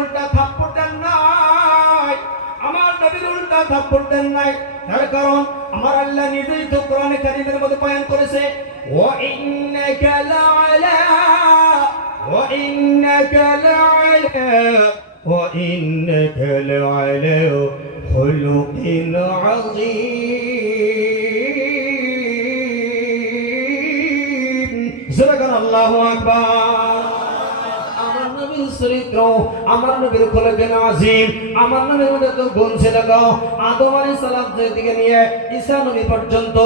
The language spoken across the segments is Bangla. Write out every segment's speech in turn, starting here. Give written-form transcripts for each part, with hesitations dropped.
উল্টা থাপ্পড় দেন নাই, আমার নবীর উল্টা থাপ্পড় দেন নাই। তার কারণ আমার আল্লাহ নিজেই তো কোরআনে কারীমের মধ্যে বয়ান করেছে, ওয়া ইন্নাকা লাআলা খুলুকিন আযীম। সুবহান আল্লাহু আকবার। আমার নবীর চরিত্র, আমার নবীর খুলুকিন আযীম, আমার নবীর মধ্যে তো গুণ ছিল। আদম আলাইহিস সালাম থেকে নিয়ে ঈসা নবী পর্যন্ত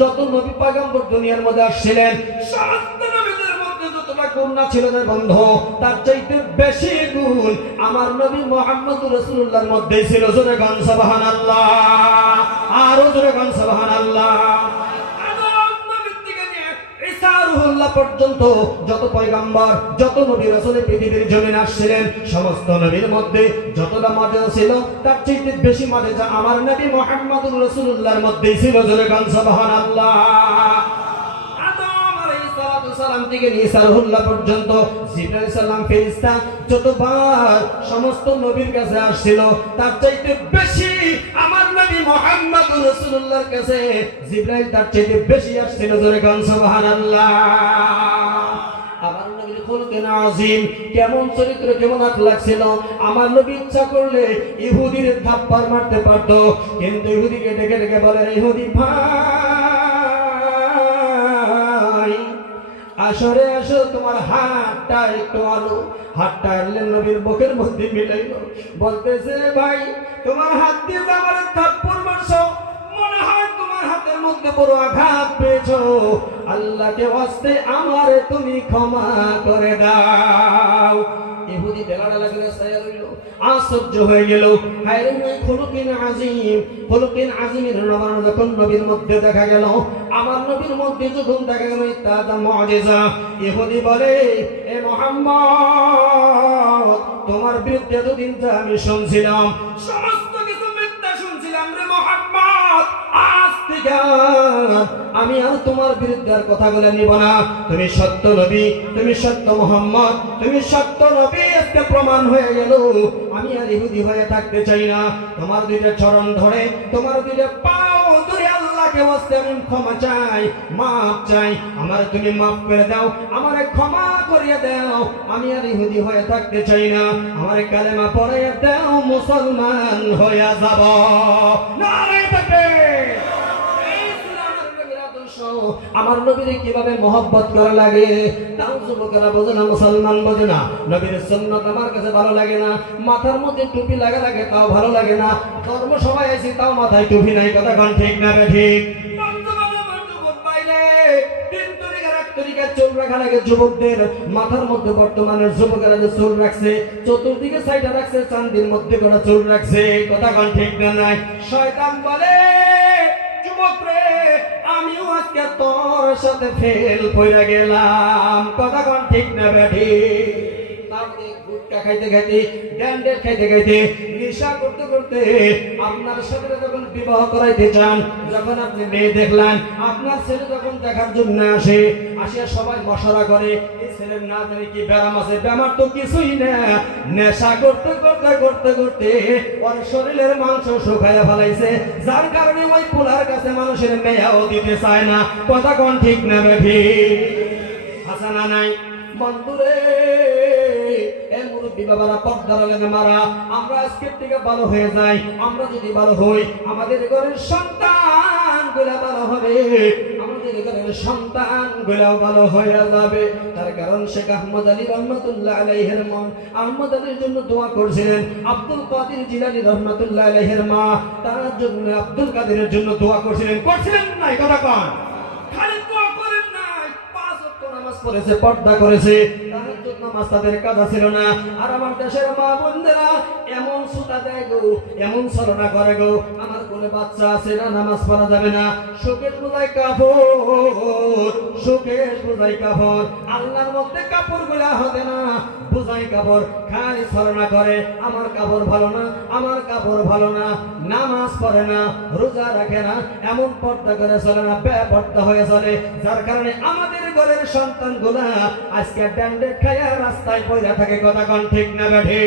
যত নবী পয়গম্বর দুনিয়ার মধ্যে আসছিলেন, সমস্ত নবীদের মধ্যে যতটা গুণ না ছিল না বন্ধু, তার চাইতে বেশি গুণ আমার নবী মুহাম্মদুর রাসূলুল্লাহর মধ্যে ছিল। জোরে গান সুবহানাল্লাহ, আরো জোরে গান সুবহানাল্লাহ। পর্যন্ত যত পয়গম্বর, যত নবী রাসূল পৃথিবীর জমিনে আসছিলেন, সমস্ত নবীর মধ্যে যতটা মর্যাদা ছিল তার চেয়ে বেশি মর্যাদা আমার নবী মুহাম্মদুর রাসূলুল্লাহর মধ্যেই ছিল। জোরে গান সুবহানাল্লাহ। আদম আলাইহিস সালাম থেকে নিয়ে সারহুল্লাহ পর্যন্ত জিবরাইল আলাইহিস সালাম ফেরেশতা যতবার সমস্ত নবীর কাছে আসছিল, তার চাইতে বেশি আমার নবী মুহাম্মদুর রাসূলুল্লাহর কাছে জিবরাইল তার চাইতে বেশি আসছিল। জোরে গান সুবহানাল্লাহ। আমার নবীর খুলুকিন আযীম, কেমন চরিত্র, কেমন আখলাক ছিল। আমার নবী ইচ্ছা করলে ইহুদির থাপ্পড় মারতে পারত, কিন্তু ইহুদিকে ডেকে ডেকে বলেন, ইহুদি ভাই আসরে আসো, তোমার হাতটা একটু আলো। হাতটা আনলেন, নবীর বুকের মধ্যে মিলাইল, বলতেছে, ভাই তোমার হাত দিয়ে আমার থাপ্পড় মারছো, মনে হয় তোমার হাতের মধ্যে বড় আঘাত পেয়েছো, আল্লাহকে ওয়াস্তে আমারে তুমি ক্ষমা করে দাও। ইহুদি বেলাটা লাগলে ছায়া রইল, আশ্চর্য হয়ে গেল। হায়রে খুলুকিন আযীম, খুলুকিন আযীমের নবায়ন যখন নবীর মধ্যে দেখা গেল, আমার নবীর মধ্যে যখন দেখা গেল তার মুআজিজা, ইহুদি বলে, এ মুহাম্মদ, তোমার বিরুদ্ধে এতদিন যা আমি শুনছিলাম সমস্ত কিছু মিথ্যা শুনছিলাম রে মুহাম্মদ, আজ থেকে আমি আর তোমার বিরুদ্ধে আর কথাগুলো নিব না। তুমি সত্য নবী, তুমি সত্য মুহাম্মদ, তুমি সত্য নবী, আজকে প্রমাণ হয়ে গেল। আমি আর ইহুদি হয়ে থাকতে চাই না। তোমার দুইটা চরণ ধরে, তোমার দুইটা পাও ধরে আল্লাহকে ওয়াস্তে আমি ক্ষমা চাই, মাফ চাই। আমার তুমি মাফ করে দাও, আমারে ক্ষমা করিয়ে দাও। আমি আর ইহুদি হয়ে থাকতে চাই না। আমার কালেমা পড়াইয়া দাও, মুসলমান হয়ে যাব। নারে তাকবীর। আমার নবীর কিভাবে মহব্বত করা লাগে তাও যুবকেরা বোঝে না, মুসলমান বোঝে না। নবীর সুন্নাত আমার কাছে ভালো লাগে না, মাথার মধ্যে টুপি লাগা লাগে তাও ভালো লাগে না, ধর্ম সবাই আছি তাও মাথায় টুপি নাই। কথা কোন ঠিক না ঠিক? চুল রাখা লাগে যুবকদের মাথার মধ্যে। বর্তমানের যুবকেরা যে চুল রাখছে, চতুর্দিকে সাইডে রাখছে, চান্দির মধ্যে করে চুল রাখছে। কথা কোন ঠিক না নাই? শয়তান বলে, যুবক রে, আমিও আজকে তোর সাথে ফেল কইরা গেলাম। কথা কোন ঠিক না বেঠি? গুটকা খাইতে খাইতে, ড্যান্ডের খাইতে খাইতে, নেশা করতে করতে আপনার সাথে যখন বিবাহ করাইতে চান, যখন আপনি মেয়ে দেখলেন, আপনার ছেলে যখন দেখার জন্য আসে, আসিয়া সবাই মশারা করে, এই ছেলের না জানি কি ব্যারাম আছে। ব্যামার তো কিছুই না, নেশা করতে করতে করতে করতে ওর শরীরের মাংস শুকাইয়া ফেলাইছে, যার কারণে ওই পোলার কাছে মানুষের মেয়াও দিতে চায় না। কথা কোন ঠিক না বেঠি? হাসানা নাই বন্ধুরে, মুরব্বী বাবারা, পর্দার আলেমা মারা, আমরা আজকের থেকে ভালো হয়ে যাই। আমরা যদি ভালো হই, আমাদের ঘরের সন্তান গুলা ভালো হবে, আমাদের ঘরের সন্তান গুলাও ভালো হয়ে যাবে। তার কারণ শেখ আহমদ আলী রহমাতুল্লাহ আলাইহির মন আহমদ আলীর জন্য দোয়া করছিলেন। আব্দুল কাদের জিলানী রহমাতুল্লাহ আলাইহির মা তার জন্য আব্দুল কাদেরের জন্য দোয়া করছিলেন। করছিলেন নাই? কথা কোন? খালি দোয়া করেন নাই, 5 ওয়াক্ত নামাজ পড়েছে, পর্দা করেছে, তাহাজ্জুদ নামাজ তাদের কাজা ছিল না। আর আমার দেশের মা বোনেরা এমন সুতা দেয় গো, এমন ছলনা করে গো, আমার কোলে বাচ্চা আছে না, নামাজ পড়া যাবে না, শোকেশ বোঝাই কাপড়, শোকেশ বোঝাই কাপড়, আল্লাহর মধ্যে কাপড় গুলা হবে না, বোঝাই কাপড়, খালি ছলনা করে, আমার কাপড় ভালো না, আমার কাপড় ভালো না, নামাজ পড়ে না, রোজা রাখে না, এমন পর্দা করে চলে না, বেপর্দা হয়ে চলে। যার কারণে আমাদের ঘরের সন্তান গুলা আজকে ড্যান্ডে খায়া রাস্তায় পয়রা থাকে, কথা কোন ঠিক না বেঠে?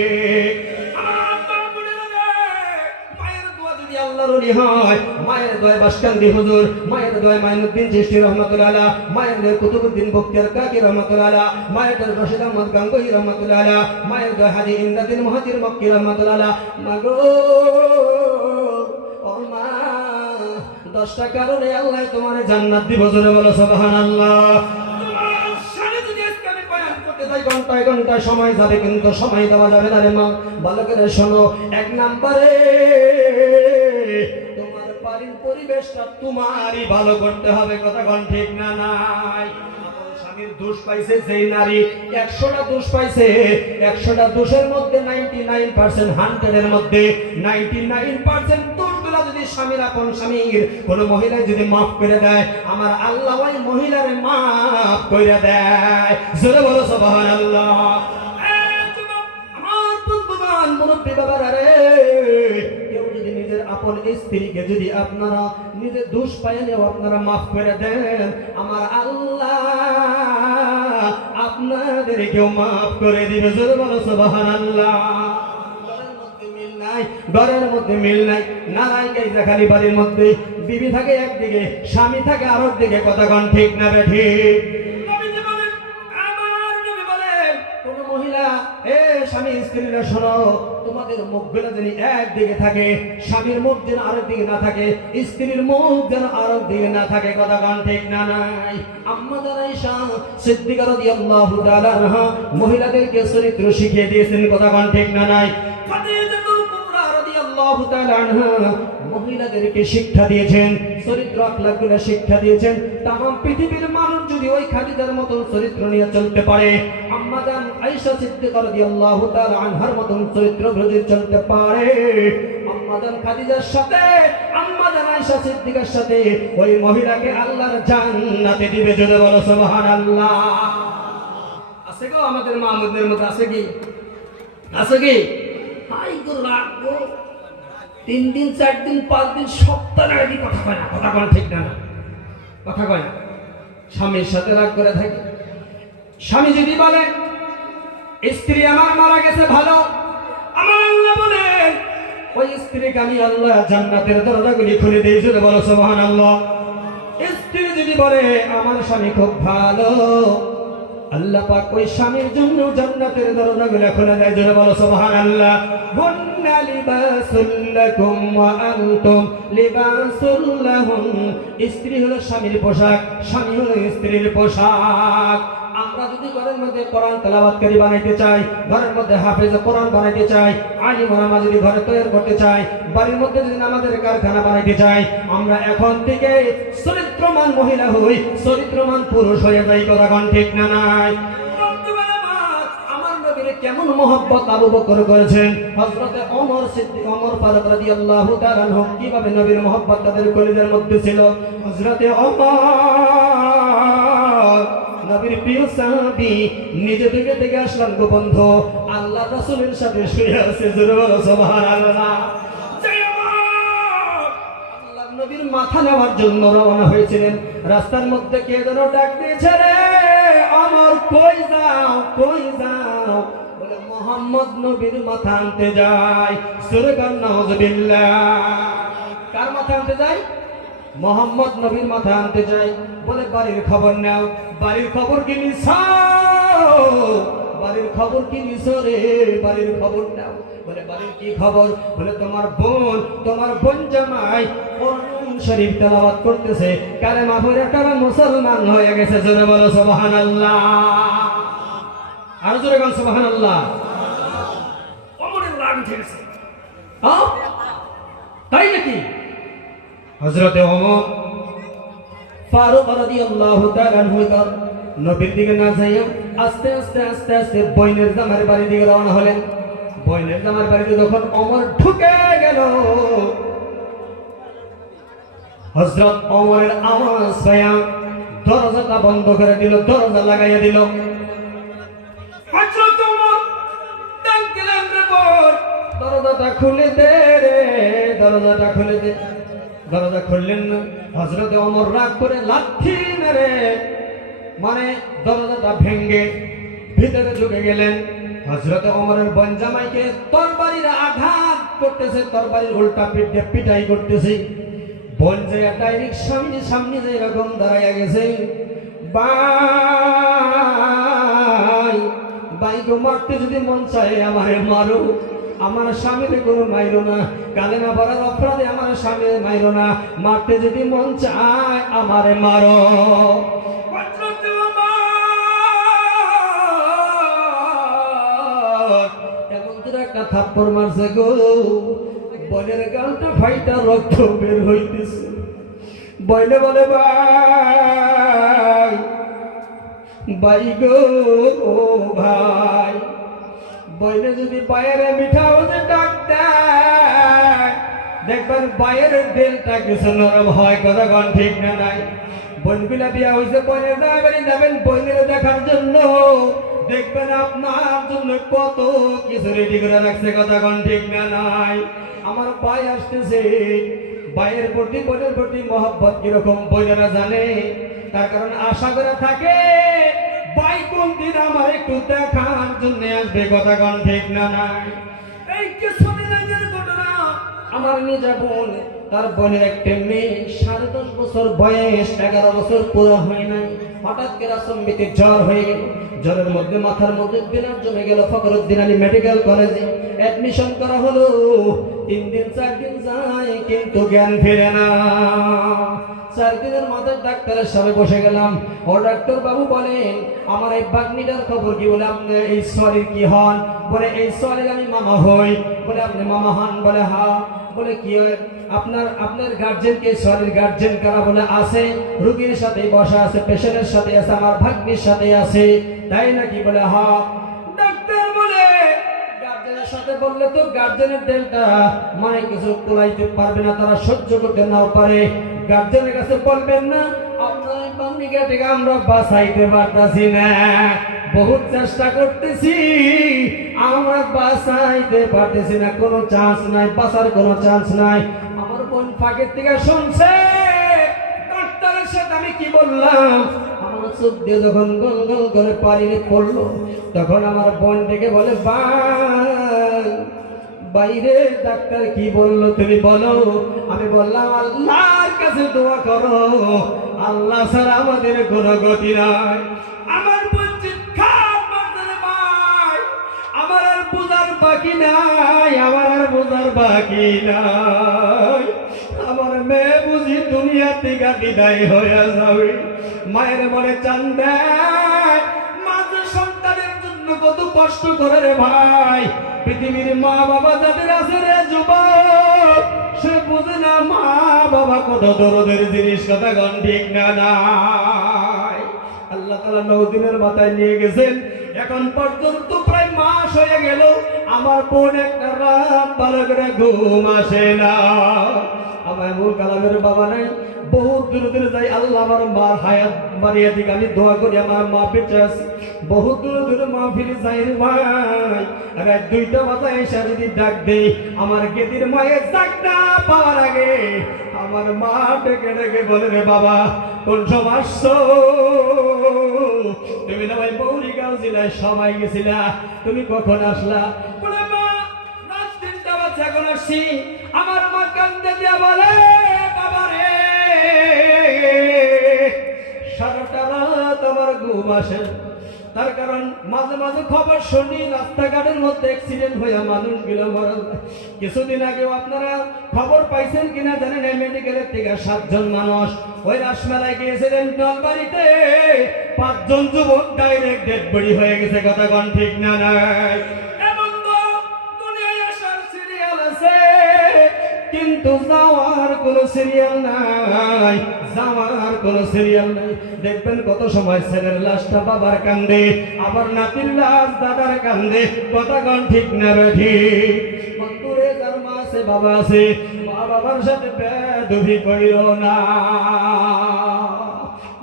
আল্লাহর ওলি হয়, মায়ের দোয়ায় বাসকান্দি হুজুর, মায়ের দোয়ায় মাইনুদ্দিন চিশতি রহমাতুল্লাহ আলাইহ, মায়ের দোয়ায় কুতুবউদ্দিন বখতিয়ার কাকি রহমাতুল্লাহ আলাইহ, মায়ের দোয়ায় রশিদ আহমদ গাঙ্গুহি রহমাতুল্লাহ আলাইহ, মায়ের দোয়ায় হাজী ইমদাদুল মুহাজির মক্কি রহমাতুল্লাহ আলাইহ। মাগো ও মা, 10টা কারণে আল্লাহ তোমারে জান্নাত দিব, জোরে বলো সুবহানাল্লাহ। ঘন্টায় ঘন্টায় সময় যাবে, কিন্তু সময় দেওয়া যাবে না রে মা। ভালো করে শোনো, 1 নম্বরে তোমার বাড়ির পরিবেশটা তোমারই ভালো করতে হবে, কথা কোন ঠিক না নাই? স্বামীর দোষ পাইছে যেই নারী, 100টা দোষ পাইছে, 100টা দোষের মধ্যে 99% 100 এর মধ্যে 99% দোষগুলো যদি স্বামীর আপন স্বামীর কোন মহিলা যদি মাফ করে দেয়, আমার আল্লাহ ওই মহিলারে মাফ করে দেয়, জোরে বলো সুবহানাল্লাহ। আমার বন্ধুগণ, মুরব্বি বাবারা রে, কেউ যদি নিজের আপন স্ত্রীকে যদি আপনারা নিজের দোষ পাইলেও আপনারা মাফ করে দেন, আমার আল্লাহ আপনাদেরকেও মাফ করে দিবে, জোরে বলো সুবহানাল্লাহ। ঘরের মধ্যে মিল নাই, নারাই গাইজা খালি বাড়ির মধ্যে বিবি থাকে একদিকে, স্বামী থাকে আরেক দিকে, কথা কোন ঠিক না বেঠি? কোন মহিলা, এ স্বামী স্ত্রীরা শোনো, তোমাদের মুখগুলো যেন একদিকে থাকে, স্বামীর মুখ যেন আরেক দিকে না থাকে, স্ত্রীর মুখ যেন আরেক দিকে না থাকে, কথা কোন ঠিক না নাই? আম্মা জান আয়েশা সিদ্দিকা রাদিয়াল্লাহু তাআলা আনহা মহিলাদেরকে চরিত্র শিখিয়ে দিয়েছেন, কথা কোন ঠিক না নাই? মহিলাদেরকে শিক্ষা দিয়েছেন, চরিত্র আখলাকগুলো শিক্ষা দিয়েছেন। তামাম পৃথিবীর মানুষ যদি ওই খাদিজার মতন চরিত্র নিয়ে চলতে পারে, আম্মা জান আয়েশা সিদ্দিকা রাদিয়াল্লাহু তাআলা আনহার মতন চরিত্র যদি চলতে পারে, আম্মা জান খাদিজার সাথে, আম্মা জান আয়েশা সিদ্দিকার সাথে ওই মহিলাকে আল্লাহর জান্নাতে দিবে, জোরে বলো সুবহানাল্লাহ। আছে গো আমাদের মাহমুদের মধ্যে, আছে কি? আছে কি? হাই গো রাখবো 3 দিন 4 দিন 5 দিন সপ্তাহ আগে কথা কয় না, কথা কয় ঠিক না, কথা কয় না। স্বামীর সাথে রাগ করে থাকে। স্বামী যদি বলে স্ত্রী আমার মারা গেছে ভালো, আমার আল্লাহ বলেন ওই স্ত্রীকে আমি আল্লাহ জান্নাতের দরজাগুলি খুলে দিই, জোরে বলো সুবহানাল্লাহ। স্ত্রী যদি বলে আমার স্বামী খুব ভালো, আল্লাহ পাক ওই স্বামীর জন্য জান্নাতের দরজাগুলো খুলে দেয়, জোরে বলো সুবহানাল্লাহ। হুন্না লিবাসুল লাকুম ওয়া আনতুম লিবাসুল লাহুম। স্ত্রী হলো স্বামীর পোশাক, স্বামী হলো স্ত্রীর পোশাক। আমরা যদি ঘরের মধ্যে কোরআন তেলাওয়াতকারী বানাইতে চাই, ঘরের মধ্যে হাফেজ কোরআন বানাইতে চাই, আলিম ওলামা যদি ঘরে তৈরি করতে চাই, বাড়ির মধ্যে যদি নামাজের কারখানা বানাইতে চাই, আমরা এখন থেকে চরিত্রমান মহিলা হই, চরিত্রমান পুরুষ হয়ে যাই, কথা কোন ঠিক না নাই? আমার নবীর কেমন মহব্বত আবু বকর করেছেন, হযরতে ওমর সিদ্দিক, ওমর ফারুক রাদিয়াল্লাহু তাআলা আনহু কিভাবে নবীর মহব্বত তাদের কলিজার মধ্যে ছিল। হযরতে ওমর নবীর প্রিয় সাহাবী, নিজে থেকে আসলাম গো বন্ধু, আল্লাহ রাসূলের সাথে শুয়ে আছে, জোরে বলো সুবহানাল্লাহ। আল্লাহ নবীর মাথা নেওয়ার জন্য রওনা হয়েছিলেন, রাস্তার মধ্যে কে যেন ডাক দিয়েছে, রে ওমর কই যাও, কই যাও? বলে মুহাম্মদ নবীর মাথা আনতে যাই, জোরে বল নাউযুবিল্লাহ। কার মাথা আনতে যাই? মোহাম্মদ নবীর মাথা আনতে যাই। বলে বাড়ির খবর নাও, বাড়ির খবর কি নিছো? বাড়ির খবর কি নিছো রে? বাড়ির খবর নাও। বলে বাড়ির কি খবর? বলে তোমার বোন জামাই কোরআন শরীফ তেলাওয়াত করতেছে, কালেমা পড়ে তারা মুসলমান হয়ে গেছে, জোরে বলো সুবহানাল্লাহ। আর জোরে বল সুবহানাল্লাহ। ওমরের রাগ উঠে গেছে, তাই নাকি? হযরতে ওমর ফারুক রাদিয়াল্লাহু তাআলা আনহু নবীর দিকে না যাইয়া আস্তে আস্তে আস্তে আস্তে বইনের জামার বাড়ি দিকে রওনা হলেন। বইনের জামার বাড়িতে যখন ওমর ঢুকে গেল, হযরত ওমরের আওয়াজ পায়া দরজাটা বন্ধ করে দিল, দরজা লাগাইয়া দিল। হযরত ওমর ডাকলেন, রে বোন দরজাটা খুলে দে রে, দরজাটা খুলে দে। দরজা খুললেন না। হযরতে ওমর রাগ করে লাঠি মেরে, মানে দরজাটা ভেঙে ভিতরে ঢুকে গেলেন। হযরত ওমরের বোন জামাইকে তরবারির আঘাত করতেছে, তরবারির উল্টা পিঠ দিয়ে পিটাই করতেছে। বোন যে ডাইরেক্ট সামনে যে এরকম দাঁড়াইয়া গেছে, ভাই গো, মারতে যদি মন চায় আমারে মারো, আমার স্বামীরে কোনো মাইরো না, কালেমা পড়ার অপরাধে আমার স্বামী মাইরো না, মারতে যদি মন চায় আমারে মারো। এমন করে একটা থাপ্পড় মারছে গো, বোনের গালটা ফাইটা রক্ত বের হইতেছে। বলে বলে ভাই গো, ও ভাই, বইলে যদি বাইরে মিঠা ওদের ডাক দেয়, দেখবেন বাইরের দেলটা কিছু নরম হয়, কথা কোন ঠিক না নাই। বোনগুলা বিয়া হয়েছে, বোনের বাড়ি যাবেন বোনের দেখার জন্য, দেখবেন আপনার জন্য কত কিছু রেডি করে রাখছে, কথা কোন ঠিক না নাই। আমার ভাই আসতেছে, ভাইয়ের প্রতি বোনের প্রতি মহব্বত কিরকম বোনেরা জানে, তার কারণ আশা করে থাকে ভাই কোন দিন আমার একটু দেখার জন্য আসবে, কথা কোন ঠিক না নাই। এই কিছুদিন আগের ঘটনা, আমার নিজের বোন, তার বোনের একটা মেয়ে 10.5 বছর বয়স, 11 বছর পুরো হয় নাই, হঠাৎ করে সম্মিতে জ্বর হয়ে গেল। জ্বরের মধ্যে মাথার মধ্যে দিনার জমে গেল। ফখরুদ্দিন আলী মেডিকেল কলেজে অ্যাডমিশন করা হলো। 3 দিন 4 দিন যায় কিন্তু জ্ঞান ফিরে না। 4 দিনের মাথায় ডাক্তারের সামনে বসে গেলাম। ও ডাক্তার বাবু বলেন, আমার এই বাগনিটার খবর কি? বলে আপনি এই সোয়ালির কি হন? বলে এই সোয়ালির আমি মামা হই। বলে আপনি মামা হন? বলে হ্যাঁ। বলে কি হয়? আপনার গার্জেন কে? সোয়ালির গার্জেন কারা? বলে আছে, রোগীর সাথে বসা আছে, পেশেন্টের সাথে আছে, আমার ভাগ্নির সাথে আছে। তাই নাকি? বলে হ্যাঁ। ডাক্তার বলে গার্জেনের সাথে বললে তো গার্জেনের দেলটা মানে কিছু তোলাইতে পারবে না, তারা সহ্য করতে নাও পারে। গার্জেনের কাছে বলবেন না আপনার বান্দিকে থেকে আমরা বাঁচাইতে পারতাছি না, বহুত চেষ্টা করতেছি, আমরা বাঁচাইতে পারতেছি না, কোনো চান্স নাই, বাঁচার কোনো চান্স নাই। আমার বোন ফাঁকের থেকে শুনছে ডাক্তারের সাথে আমি কি বললাম। আমার চোখ দিয়ে যখন গল গল করে পানি পড়লো, তখন আমার বোন ডেকে বলে, বাইরে ডাক্তার কি বললো তুমি বলো। আমি বললাম আল্লাহর কাছে দোয়া করো, আল্লাহ ছাড়া আমাদের কোনো গতি নাই। আমার বোন চিৎকার মারছে, ভাই আমার আর বোঝার বাকি নাই, আমার আর বোঝার বাকি নাই, আমার মেয়ে বুঝি দুনিয়া থেকে বিদায় হয়ে যাবে। মায়ের মনে চান দেয়, মাঝে সন্তানের জন্য কত কষ্ট করে রে ভাই। পৃথিবীর মা বাবা যাদের আছে রে যুবক, সে বুঝে না মা বাবা কত দরদের জিনিস, কথা কোন ঠিক না নাই। আল্লাহ তাআলা 9 দিনের মাথায় নিয়ে গেছেন, এখন পর্যন্ত প্রায় মাস হয়ে গেল, আমার বোন একটা রাত ভালো করে ঘুম আসে না। আমার মূল কালামের বাবা নাই, বহুত দূরে দূরে যাই, আল্লাহ আমার মার হায়াত বাড়িয়ে দিক, আমি দোয়া করি আমার মা বেঁচে আছে। বহুত দূরে দূরে মাহফিলে যাই রে ভাই, রাত 2টা বাজে এসে যদি ডাক দেই, আমার গেদির মায়ের ডাকটা পাওয়ার আগে আমার মা ডেকে ডেকে বলে, রে বাবা কোন সময় আসছো? তুমি না ভাই বৌরিগাঁও জেলায় সবাই গেছিলা, তুমি কখন আসলা? বলে মা রাত 3টা বাজে এখন আসছি। আমার মা কান্দে দিয়া বলে, বাবা রে সারাটা রাত আমার ঘুম আসে, তার কারণ মাঝে মাঝে খবর শুনি রাস্তাঘাটের মধ্যে অ্যাক্সিডেন্ট হয়ে মানুষগুলো মারা যায়। কিছুদিন আগেও আপনারা খবর পাইছেন কিনা জানেন, মেডিকেলের থেকে 7 জন মানুষ ওই রাসমেলায় গিয়েছিলেন নলবাড়িতে, 5 জন যুবক ডাইরেক্ট ডেড বডি হয়ে গেছে, কথা কোন ঠিক না নাই। এমন তো দুনিয়ায় আসার সিরিয়াল আছে, কিন্তু যাওয়ার কোনো সিরিয়াল নাই, যাওয়ার কোনো সিরিয়াল নাই। দেখবেন কত সময় ছেলের লাশটা বাবার কান্দে, আবার নাতির লাশ দাদার কান্দে, কথা কোন ঠিক না ঠিক। বন্ধুরে যার মা আছে বাবা আছে, মা বাবার সাথে বেয়াদবি কইরো না,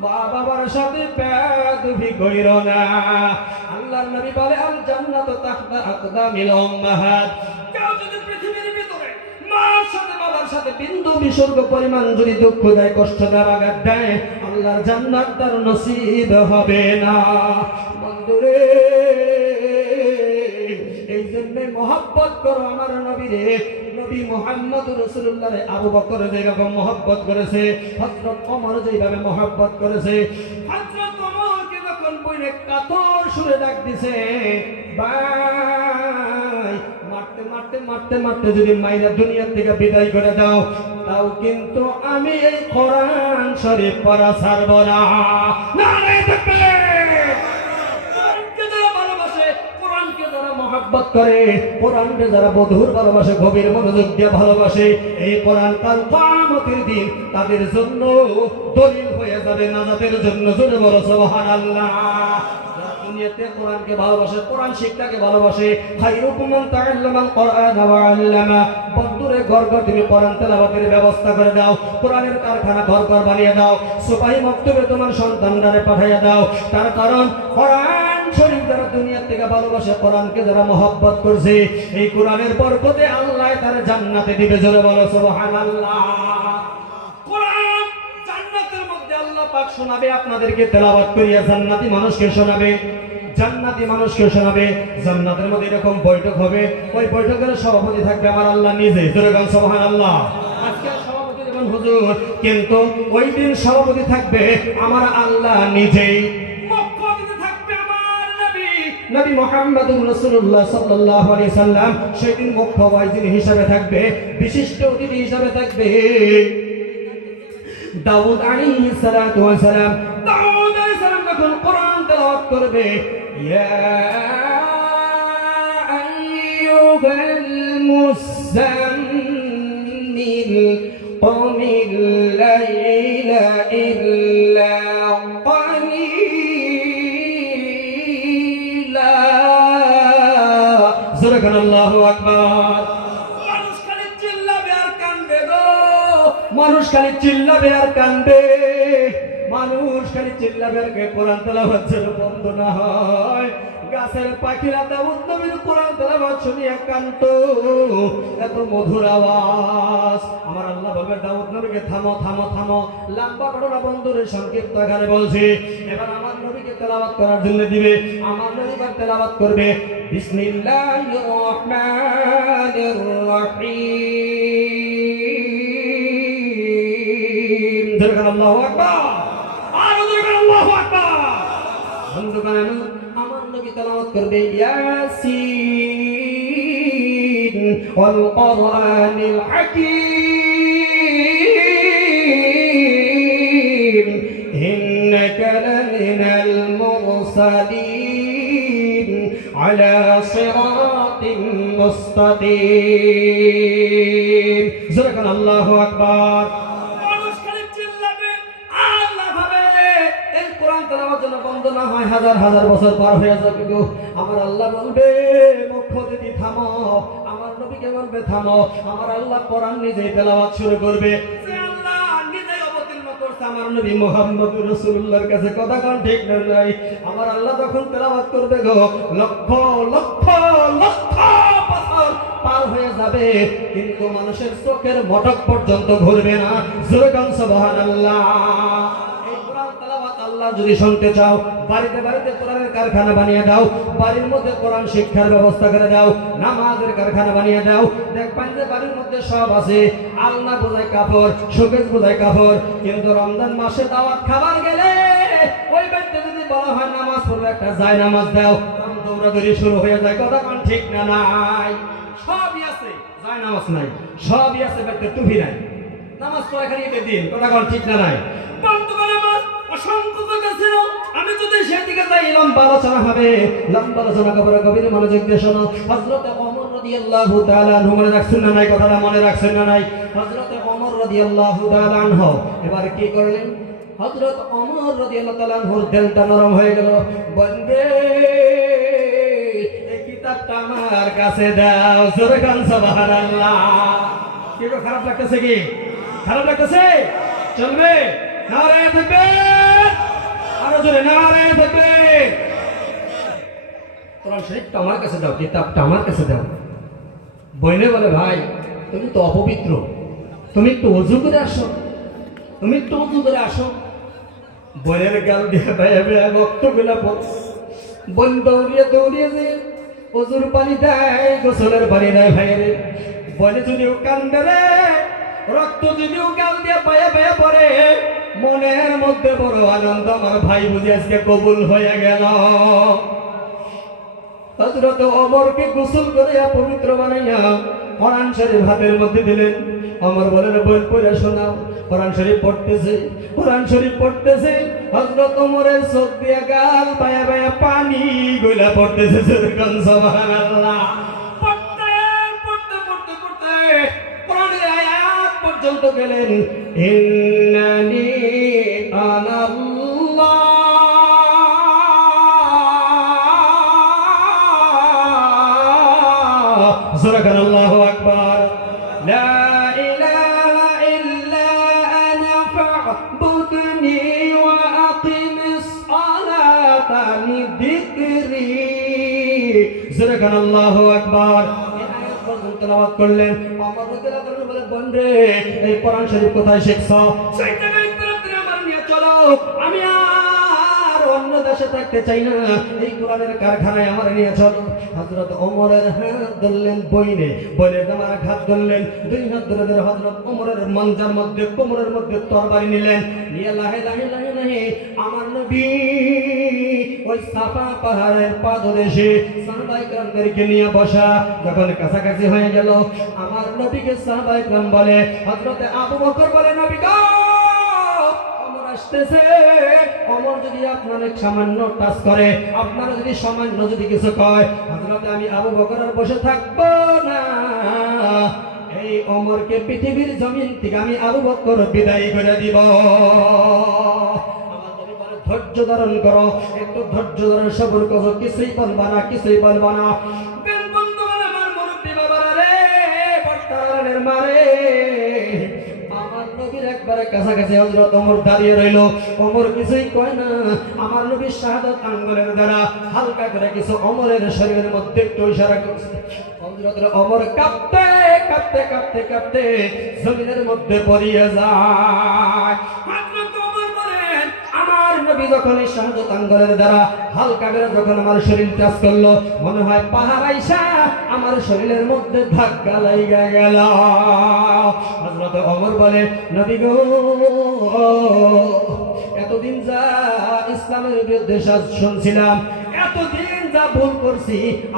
মা বাবার সাথে বেয়াদবি কইরো না। আল্লাহর নবী বলে, আল জান্নাতু তাহতা আকদামিল উম্মাহাত। কেউ যদি পৃথিবীর ভিতরে মার সাথে বাবার সাথে বিন্দু বিসর্গ পরিমাণ যদি দুঃখ দেয়, কষ্ট দেয়, আঘাত দেয়, আল্লাহর জান্নাত তার নসিব হবে না। বন্ধুরে জন্য মহব্বত করো আমার নবীরে। নবী মুহাম্মদ রাসূলুল্লাহরে আবু বকর যেরকম মহব্বত করেছে, হযরত ওমর যেভাবে মহব্বত করেছে, হযরত ওমরকে যখন বইনে কাতর সুরে ডাক দিছে, ভাই মারতে মারতে মারতে মারতে যদি মাইরা দুনিয়া থেকে বিদায় করে দাও, তাও কিন্তু আমি এই কোরআন শরীফ পড়া ছাড়ব না। নারে তাকবীর! কোরআনকে যারা ভালোবাসে, কোরআনকে যারা মহব্বত করে, কোরআনকে যারা বধুর ভালোবাসে, গভীর মনোযোগ দিয়ে ভালোবাসে, এই কোরআন কাল কিয়ামতের দিন তাদের জন্য দলিল হয়ে যাবে নাজাতের জন্য। জোরে বলো সুবহানাল্লাহ। দুনিয়াতে কোরআনকে ভালোবাসে, কোরআন শিক্ষাকে ভালোবাসে, খায়রুকুম মান তাআল্লামাল কোরআন ওয়া আল্লামা। বন্ধুরে ঘর ঘর তুমি কোরআন তেলাওয়াতের ব্যবস্থা করে দাও, কোরআনের কারখানা ঘর ঘর বানিয়ে দাও, সুপাহি মক্তবে তোমার সন্তানদের পাঠিয়ে দাও। তার কারণ কোরআন শরীফ যারা দুনিয়া থেকে ভালোবাসে, কোরআনকে যারা মহব্বত করছে, এই কোরআনের বরকতে আল্লাহ তার জান্নাতে দিবে। জোরে বলো সুবহানাল্লাহ। কোরআন জান্নাতের মধ্যে আল্লাহ পাক শোনাবে, আপনাদেরকে তেলাওয়াত করিয়া জান্নাতি মানুষকে শোনাবে, জান্নাতি মানুষকে শোনাবে। জান্নাতের মধ্যে এরকম বৈঠক হবে, ওই বৈঠকের সভাপতি থাকবে আমার আল্লাহ নিজে। জোরে বলেন সুবহানাল্লাহ। আজকে সভাপতি যেমন হুজুর, কিন্তু ওই দিন সভাপতি থাকবে আমার আল্লাহ নিজেই। মুখ্য অতিথি থাকবে আমার নবী, নবী মুহাম্মদুর রাসূলুল্লাহ সাল্লাল্লাহু আলাইহি সাল্লাম। সেদিন মুখ্য ওয়াইজিন হিসেবে থাকবে, বিশিষ্ট অতিথি হিসেবে থাকবে দাউদ আলাইহিস সালাতু ওয়াস সালাম। দাউদ আলাইহিস সালাম যখন কোরআন তেলাওয়াত করবে, ইয়া আইয়ুহাল মুযাম্মিল কুমিল লাইলা ইল্লা কালিলা। সুবহানাল্লাহু আকবার। মানুষ খালি চিল্লাবে আর কান্দবে, মানুষ খালি চিল্লাবে আর কোরআন তেলাওয়াত যেন বন্ধ না হয়। গাছের পাখিরা দাউদ নবীর কোরআন তেলাওয়াত শুনিয়া কাঁদতো, এত মধুর আওয়াজ। আমার আল্লাহ বলবে দাউদ নবীকে থামো থামো থামো, লম্বা ঘটনা বন্ধুরে সংক্ষিপ্ত আকারে বলছি। এবার আমার নবীকে তেলাওয়াত করার জন্য দিবে, আমার নবী তেলাওয়াত করবে বিসমিল্লাহির রহমানির রহিম। আল্লাহু আকবার, আর আল্লাহু আকবার। বন্ধুগণ, আমার নবী তেলাওয়াত করবে ইয়াসিন ওয়াল কুরআনিল হাকীম ইন্নাকা লামিনাল মুরসালিন আলা সিরাতিন মুস্তাকিম। জোরে আল্লাহু আকবার। বন্ধ না হয়, হাজার হাজার বছর পার হয়ে যাবে, আমার আল্লাহ বলবে মুখ্য অতিথি থামো, আমার নবীকে বলবে থামো। আমার আল্লাহ কোরআন নিজেই তেলাওয়াত শুরু করবে। আল্লাহ নিজেই অবতীর্ণ করছে আমার নবী মুহাম্মদুর রাসূলুল্লাহর কাছে। কথা কোন ঠিক নাই? আমার আল্লাহ যখন তেলাওয়াত করবে গো, লক্ষ লক্ষ লক্ষ বছর পার হয়ে যাবে, কিন্তু মানুষের চোখের মটক পর্যন্ত ঘুরবে না। জোরে বলেন সুবহানাল্লাহ। আল্লাহ যদি শুনতে চাও, বাড়িতে বাড়িতে কোরআনের কারখানা বানিয়ে দাও, বাড়ির মধ্যে কোরআন শিক্ষার ব্যবস্থা করে দাও, নামাজের কারখানা বানিয়ে দাও। দেখবেন যে বাড়ির মধ্যে সব আছে, আলনা বোঝায় কাপড়, শোকেস বোঝায় কাপড়, কিন্তু রমজান মাসে দাওয়াত খাবার গেলে ওই বাড়িতে যদি বলা হয় নামাজ পড়বে, একটা যায় নামাজ দাও, তখন দৌড়াদৌড়ি শুরু হয়ে যায়। কথা কোন ঠিক না নাই? সবই আছে, যায় নামাজ নাই, সবই আছে, বাড়িতে টুপি নাই, নামাজ পড়া খালি ঈদের দিন। কথা কোন ঠিক না নাই? অসংখ্য কথা ছিল, আমি যদি সেদিকে যাই লম্বা আলোচনা হবে, লম্বা আলোচনা করে গভীর মনোযোগ দিয়ে শোনো। হযরত ওমর রাদিয়াল্লাহু তাআলা আনহু, মনে রাখছেন না নাই? কথাটা মনে রাখছেন না নাই? হযরত ওমর রাদিয়াল্লাহু তাআলা আনহু এবার কি করলেন? হযরত ওমর রাদিয়াল্লাহু তাআলা আনহুর দিলটা নরম হয়ে গেল। বলবে এই কিতাবটা আমার কাছে দাও। জোরে বলেন সুবহানাল্লাহ। কি গো, খারাপ লাগতেছে? কি খারাপ লাগতেছে? চলবে? নারে তাকবীর, আরো জোরে নারে তাকবীর। কোরআন শরীফটা আমার কাছে দাও, কিতাবটা আমার কাছে দাও। বইনে বলে ভাই তুমি তো অপবিত্র, তুমি একটু ওযু করে আসো, তুমি একটু ওযু করে আসো। বইনের গাল দিয়ে ভাই আমি রক্ত গুলা পড়, বোন দৌড়িয়ে দৌড়িয়ে যে ওজুর পানি দেয়, গোসলের পানি দেয় ভাইরে। বলে যদিও কান্দে রে, রক্ত যদিও গাল দিয়ে পায়ে পায়ে পড়ে, মনের মধ্যে বড় আনন্দ, আমার ভাই বুঝি আজকে কবুল হয়ে গেল। হযরত ওমরকে গোসল করে পবিত্র বানাইয়া কোরআন শরীফ হাতের মধ্যে দিলেন। ওমর বলেন বই পড়ে শোনাও। কোরআন শরীফ পড়তেছে, কোরআন শরীফ পড়তেছে, হযরত ওমরের চোখ দিয়ে গাল পায়ে পায়ে পানি গইলা পড়তেছে। সুবহানাল্লাহ। পড়তে পড়তে পড়তে পড়তে কোরআনের আয়াত পর্যন্ত গেলেন, ইন্নানি আনাল্লাহ। আল্লাহু আকবার। লা ইলাহা ইল্লা আনা ফা'বুদনি ওয়া আকিমিস সালাতা লিযিকরি। আল্লাহু আকবার। এই আয়াত পর্যন্ত তেলাওয়াত করলেন। ওমর রাদিয়াল্লাহু আনহু বলে, বন্ধে এই কোরআন শরীফ কোথায় শিখছো? সেই জায়গায় তাড়াতাড়ি আমার নিয়ে চলো, আমি আর অন্য দেশে থাকতে চাই না, এই কোরআনের কারখানায় আমার নিয়ে চলো। হযরত ওমরের হাত ধরলেন বইনে, বইনের আমার হাত ধরলেন, দুই হাত ধরে হযরত ওমরের মানজার মধ্যে, কোমরের মধ্যে তরবারি নিলেন, নিয়ে লাহে লাহে লাহে লাহে আমার নবী ওই সাফা পাহাড়ের পাদদেশে সাহাবায়ে কেরামদেরকে নিয়ে বসা। যখন কাছাকাছি হয়ে গেল, আমার নবীকে সাহাবায়ে কেরাম বলে, হযরত আবু বকর বলে, নবী গো ওমর আসতেছে। ওমর যদি আপনার সামান্য টাচ করে, আপনারা যদি সামান্য যদি কিছু কয়, হযরত আমি আবু বকর আর বসে থাকবো না। এই ওমরকে পৃথিবীর জমিন থেকে আমি আবু বকর বিদায় করে দিব। ধৈর্য ধারণ করো, একটু ধৈর্য ধরে সবর করো, কিছুই বলবা না, কিছুই বলবা না। আমার মুরব্বী বাবারা রে, বর্তারের মারে, আমার নবীর একবারে কাছাকাছি হযরত ওমর দাঁড়িয়ে রইল। ওমর কিছুই কয় না। আমার নবীর শাহাদাত আঙ্গুলের দ্বারা হালকা করে কিছু ওমরের শরীরের মধ্যে একটু ইশারা করছে। হযরত ওমর কাঁপতে কাঁপতে কাঁপতে কাঁপতে জমিনের মধ্যে পড়িয়ে যায়। আমার নবী যখন এই শাহাদাত আঙ্গুলের দ্বারা হালকা করে যখন আমার শরীর টাচ করলো, মনে হয় পাহাড় আইসা আমার শরীরের মধ্যে ধাক্কা লাগা গেল। হযরত ওমর বলে, নবী গো, এতদিন যা ইসলামের বিরুদ্ধে শুনছিলাম, এতদিন যা ভুল করছি,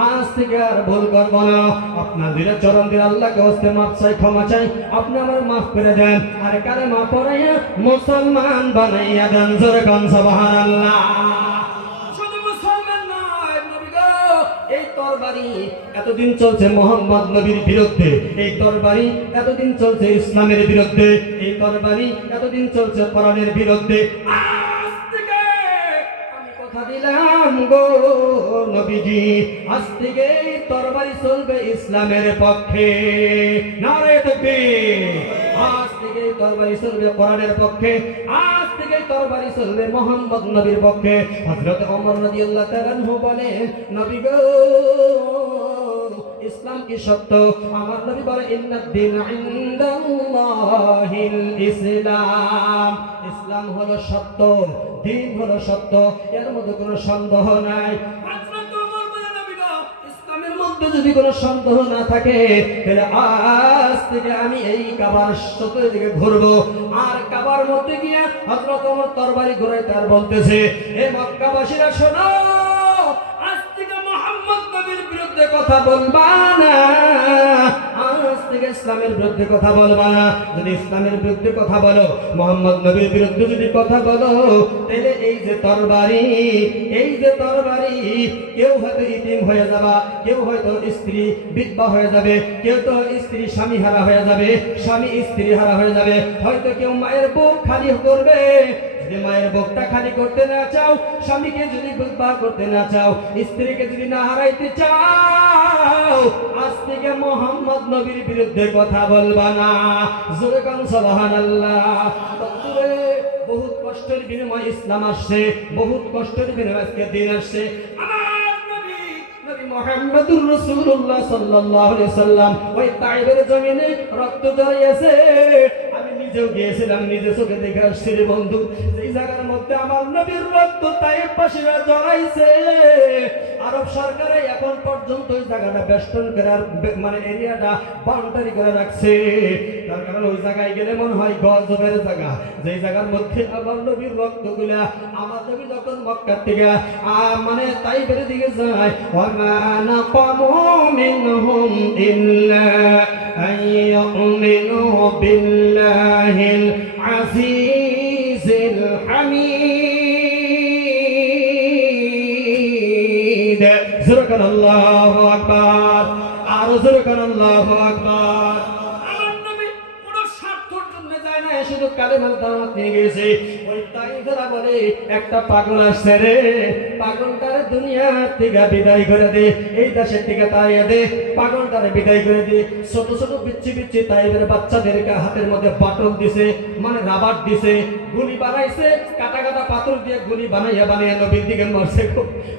আজ থেকে আর ভুল করব না। আপনার দিলে চরণ দিয়ে আল্লাহকে হস্তে মাফ চাই, ক্ষমা চাই, আপনি আমার মাফ করে দেন। আর কারে মাফ করাইয়া মুসলমান বানাইয়া দেন। জোরে কোন সুবহানাল্লাহ। শুধু মুসলমান নয়, নবী গো, এই তরবারি এতদিন চলছে মুহাম্মদ নবীর বিরুদ্ধে, এই তরবারি এতদিন চলছে ইসলামের বিরুদ্ধে, এই তরবারি এতদিন চলছে কোরআনের বিরুদ্ধে। দিলাম গো নবীজি, আজ থেকে তরবারি চলবে ইসলামের পক্ষে। নারে তাকবীর। আজ থেকে তরবারি চলবে কোরআনের পক্ষে, আজ থেকে তরবারি চলবে মুহাম্মদ নবীর পক্ষে। হযরত ওমর রাদিয়াল্লাহু তাআলা আনহু বলেন, নবী গো, ইসলাম কি সত্য? আমার নবী বলে, ইন্নাদ-দীন ইনদাল্লাহিল ইসলাম। ইসলাম হলো সত্য, দিন হলো সত্য, এর মধ্যে কোনো সন্দেহ নাই। ইসলামের মধ্যে যদি কোনো সন্দেহ না থাকে, তাহলে আজ থেকে আমি এই কাবার চতুর্দিকে ঘুরবো। আর কাবার মধ্যে গিয়ে হযরত ওমর তরবারি ঘুরে তার বলতেছে, হে মক্কাবাসীরা শোনো, আজ থেকে মুহাম্মদ নবীর বিরুদ্ধে কথা বলবা না, আজ থেকে ইসলামের বিরুদ্ধে কথা বলবা না। যদি ইসলামের বিরুদ্ধে কথা বলো, মুহাম্মদ নবীর বিরুদ্ধে যদি কথা বলো, তাহলে এই যে তরবারি, এই যে তরবারি, কেউ হয়তো ইতিম হয়ে যাবা, কেউ হয়তো স্ত্রী বিধবা হয়ে যাবে, কেউ তো স্ত্রী স্বামী হারা হয়ে যাবে, স্বামী স্ত্রী হারা হয়ে যাবে, হয়তো কেউ মায়ের বুক খালি করবে। যদি মায়ের বুকটা খালি করতে না চাও, স্বামীকে যদি বিধবা করতে না চাও, স্ত্রীকে যদি না হারাইতে চাও, আজ থেকে মুহাম্মদ নবীর বিরুদ্ধে কথা বলবা না। জোরে কোন সুবহানাল্লাহ। বহুত কষ্টের বিনিময়ে ইসলাম আসছে, বহুত কষ্টের বিনিময়ে আজকে দিন আসছে। আমার নবী মুহাম্মদুর রাসূলুল্লাহ সাল্লাল্লাহু আলাইহি সাল্লাম ওই তায়েবের জমিনে রক্ত ঝরিয়েছে। আমি নিজেও গিয়েছিলাম, নিজে চোখে দেখে আসছি রে বন্ধু। এই জায়গার মধ্যে আমার নবীর রক্ত তায়েফবাসীরা জড়াইছে। আরব সরকারে এখন পর্যন্ত ওই জায়গাটা বেষ্টন করার মানে এরিয়াটা বাউন্ডারি করে রাখছে। তার কারণ ওই জায়গায় গেলে মনে হয় গজবের জায়গা, যে জায়গার মধ্যে আমার নবীর রক্তগুলা, আমার নবী যখন মক্কা থেকে মানে তাইফের দিকে যায়, ওয়া নাকামু মিনহুম ইল্লা আইয়ুমিনু বিল্লাহিল আজিজিল হামিদ। সুবহানাল্লাহু আকবার, আর সুবহানাল্লাহু আকবার। শুধু কালেমার দাওয়াত নিয়ে গেছে। ওই তাইফেরা বলে একটা পাগল আসছে রে, পাগলটারে দুনিয়া থেকে বিদায় করে দে, এই দেশের থেকে তাড়িয়ে দে, পাগলটারে বিদায় করে দে। ছোট ছোট পিচ্ছি পিচ্ছি তাইফের বাচ্চাদেরকে হাতের মধ্যে বাটন দিছে, মানে রাবার দিছে, গুলি বানাইছে, কাটা কাটা পাথর দিয়ে গুলি বানাইয়া বানাইয়া নবীর দিকে মারছে।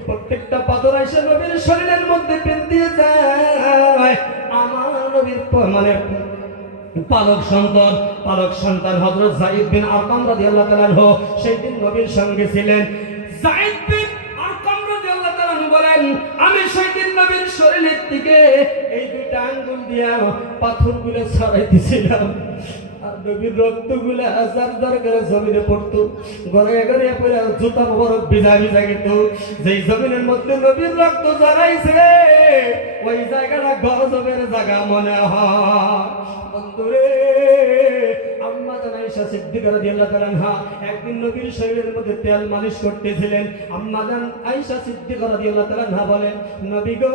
প্রত্যেকটা পাথর আইসা নবীর শরীরের মধ্যে পেন দিয়ে যায়। আমার নবীর মানে পালক সন্তান হযরত যায়েদ বিন আরকাম রাদিয়াল্লাহু তাআলা আনহু সেই দিন নবীর সঙ্গে ছিলেন। যায়েদ বিন আরকাম রাদিয়াল্লাহু তাআলা আনহু বলেন, আমি সেই দিন নবীর শরীরের দিকে এই দুইটা আঙ্গুল দিয়া পাথরগুলো ছড়াইতেছিলাম, আর নবীর রক্তগুলো হাজার হাজার করে জমিনে পড়তো, ঘরে ঘরে পড়ে জুতা মোবারক ভিজা ভিজা কিন্তু। যেই জমিনের মধ্যে নবীর রক্ত জড়াইছে ওই জায়গাটা গজবের জায়গা মনে হয়। বন্ধুরে, আম্মা জান আয়েশা সিদ্দিকা রাদিয়াল্লাহু তাআলা আনহা একদিন নবীর শরীরের মধ্যে তেল মালিশ করতেছিলেন। আম্মা জান আয়েশা সিদ্দিকা রাদিয়াল্লাহু তাআলা আনহা বলেন, নবী গো,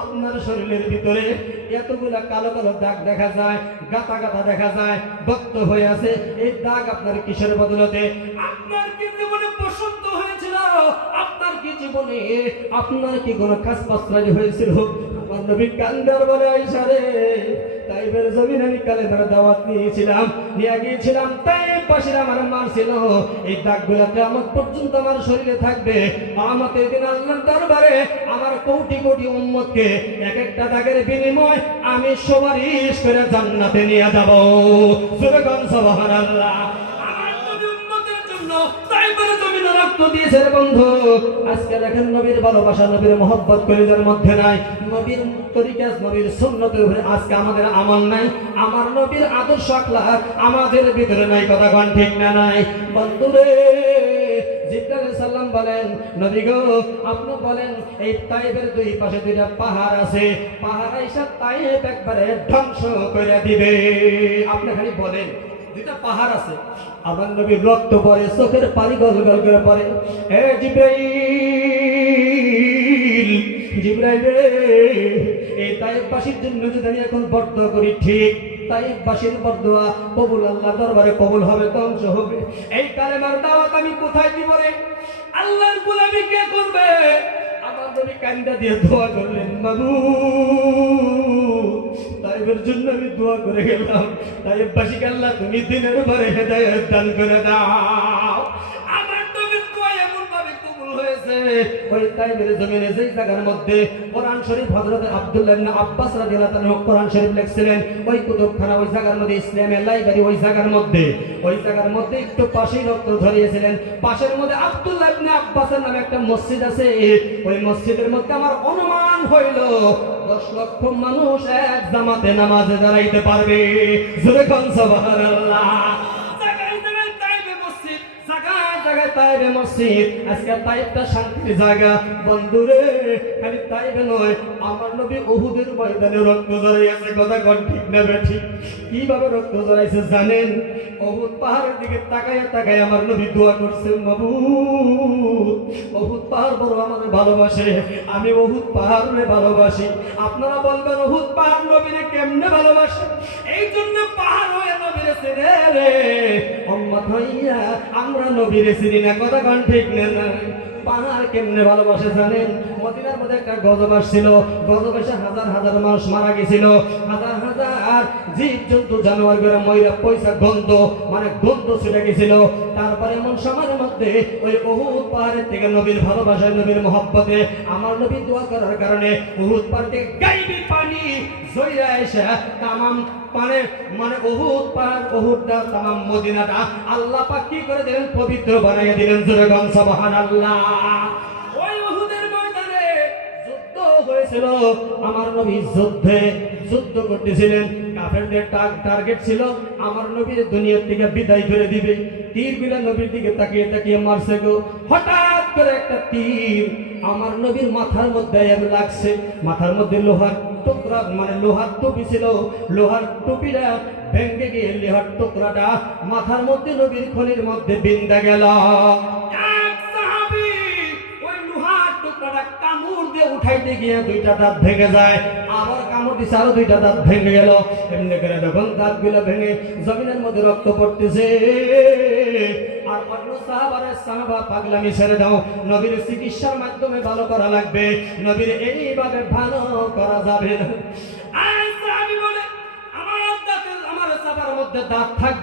আপনার শরীরের ভিতরে এতগুলা কালো কালো দাগ দেখা যায়, গাতা গাতা দেখা যায়, রক্ত হয়ে আছে, এই দাগ আপনার কিসের বদলতে? আপনার কি জীবনে বসন্ত হয়েছিল? আপনার কি জীবনে আপনার কি কোনো কাজ পাসরাজি হয়েছিল? আমার নবী কান্দার বলে, আয়েশা রে, তাইফের জমিনে আমি কালেমার দাওয়াত নিয়েছিলাম, নিয়ে গিয়েছিলাম, তাইফবাসীরা আমার মারছিল, এই দাগগুলা কিয়ামত পর্যন্ত আমার শরীরে থাকবে। কিয়ামতের দিন আল্লাহর দরবারে আমার কোটি কোটি উম্মতকে এক একটা দাগের বিনিময় আমি সুপারিশ করে জান্নাতে নিয়ে যাব। সুবহান সুবহানাল্লাহ। আমার নবী উম্মতের জন্য তাইফের জমিনে রক্ত দিয়েছে রে বন্ধু। আজকে দেখেন নবীর ভালোবাসা, নবীর মহব্বত কলিজার মধ্যে নাই, নবীর তরিকা, নবীর সুন্নতের উপরে আজকে আমাদের আমল নাই, আমার নবীর আদর্শ আখলাক আমাদের ভিতরে নাই। কথা কোন ঠিক না নাই? বন্ধুরে, জিবরাইল আলাইহিস সালাম বলেন, নবী গো, আপনি বলেন এই তাইফের দুই পাশে দুইটা পাহাড় আছে, পাহাড় আইসা তাইফ একবারে ধ্বংস করে দিবে। আপনি খালি বলেন দুইটা পাহাড় আছে, আমার নবীর রক্ত পড়ে, চোখের পানি গল গল করে পড়ে। হে জিবরাইল, জিবরাইল রে, এই তাইফবাসীর জন্য যদি আমি এখন বর্দোয়া করি, ঠিক তাইফবাসীর বর্দোয়া কবুল, আল্লাহ দরবারে কবুল হবে, ধ্বংস হবে। এই কালেমার দাওয়াত আমি কোথায় দিব রে? আল্লাহর গোলামি কে করবে? আমার নবী কান্দা দিয়ে দোয়া করলেন, মাবুদ, তাইফের জন্য আমি দোয়া করে গেলাম, তাইফবাসীকে আল্লাহ তুমি দিনের উপরে হেদায়েত দান করে দাও। আমার নবীর দোয়া এমন ভাবে কবুল হয়েছে, ওই তাইফের জমিনে যেই জায়গার মধ্যে কোরআন শরীফ হযরত আব্দুল্লাহ ইবনে আব্বাস রাদিয়াল্লাহু তাআলা কোরআন শরীফ লিখছিলেন, ওই কুতুবখানা, ওই জায়গার মধ্যে ইসলামের লাইব্রেরি, ওই জায়গার মধ্যে একটু পাশেই রক্ত ধরিয়েছিলেন। পাশের মধ্যে আব্দুল্লাহ ইবনে আব্বাসের নামে একটা মসজিদ আছে, ওই মসজিদের মধ্যে আমার অনুমান হইল 10 লক্ষ মানুষ এক জামাতে নামাজে দাঁড়াইতে পারবে। জোরে কোন সুবহানাল্লাহ। তাইফে মসজিদ, আজকে তাইফটা শান্তির জায়গা। বন্ধুরে, খালি তাইফে নয়, আমার নবী উহুদের ময়দানে রক্ত জড়াইছে। কথা কোন ঠিক না বেঠিক? কিভাবে রক্ত জড়াইছে জানেন? উহুদ পাহাড়ের দিকে তাকায় তাকায় আমার নবী দোয়া করছেন, মাবুদ, উহুদ পাহাড় বড় আমাদের ভালোবাসে, আমি উহুদ পাহাড়ে ভালোবাসি। আপনারা বলবেন উহুদ পাহাড় নবীরে কেমনে ভালোবাসে? এই জন্য পাহাড় হয়ে নবীরে চিনে রে, উম্মত হইয়া আমরা নবীরে চিনি না। কথা কোন ঠিক না? পাহাড় কেমনে ভালোবাসে জানেন? মদিনার মধ্যে একটা গজব আসছিল, গজব এসে হাজার হাজার মানুষ মারা গেছিল, হাজার হাজার জীব জন্তু জানোয়ার করে ময়রা পয়সা গন্ধ, মানে গন্ধ ছুটে গেছিল। তারপরে এমন সময়ের মধ্যে ওই উহুদ পাহাড়ের থেকে নবীর ভালোবাসায়, নবীর মহব্বতে আমার নবী দোয়া করার কারণে উহুদ পাহাড় থেকে গাইবি পানি সইরা এসে তামাম মানে উহুদ পাহাড় উহুদটা তামাম মদিনাটা আল্লাহ পাক কি করে দিলেন পবিত্র বানিয়ে দিলেন জোরে গান সুবহানাল্লাহ ওই উহুদের ময়দানে যুদ্ধ হয়েছিল আমার নবী যুদ্ধ করতেছিলেন কাফেরদের টার্গেট ছিল আমার নবীর দুনিয়া থেকে বিদায় করে দিবে তীর বিলা নবীর দিকে তাকিয়ে তাকিয়ে মারছে গো হঠাৎ করে একটা তীর আমার নবীর মাথার মধ্যে লাগছে মাথার মধ্যে লোহার টুকরা মানে লোহার টুপি ছিল লোহার টুপিটা ভেঙে গিয়ে লোহার টুকরাটা মাথার মধ্যে নবীর খনির মধ্যে বিন্দা গেল এক সাহাবী ওই লোহার টুকরাটা কামড় দিয়ে উঠাইতে গিয়ে দুইটা দাঁত ভেঙে যায় আবার কামড় দিছে আরো দুইটা দাঁত ভেঙে গেল এমনি করে যখন দাঁতগুলো ভেঙে জমিনের মধ্যে রক্ত পড়তেছে আর অন্য সাহাবা পাগলামি ছেড়ে দাও নবীর চিকিৎসার মাধ্যমে ভালো করা লাগবে নবীর এইভাবে ভালো করা যাবে না আর সাহাবী বলে আমার চাপার মধ্যে দাঁত থাকবে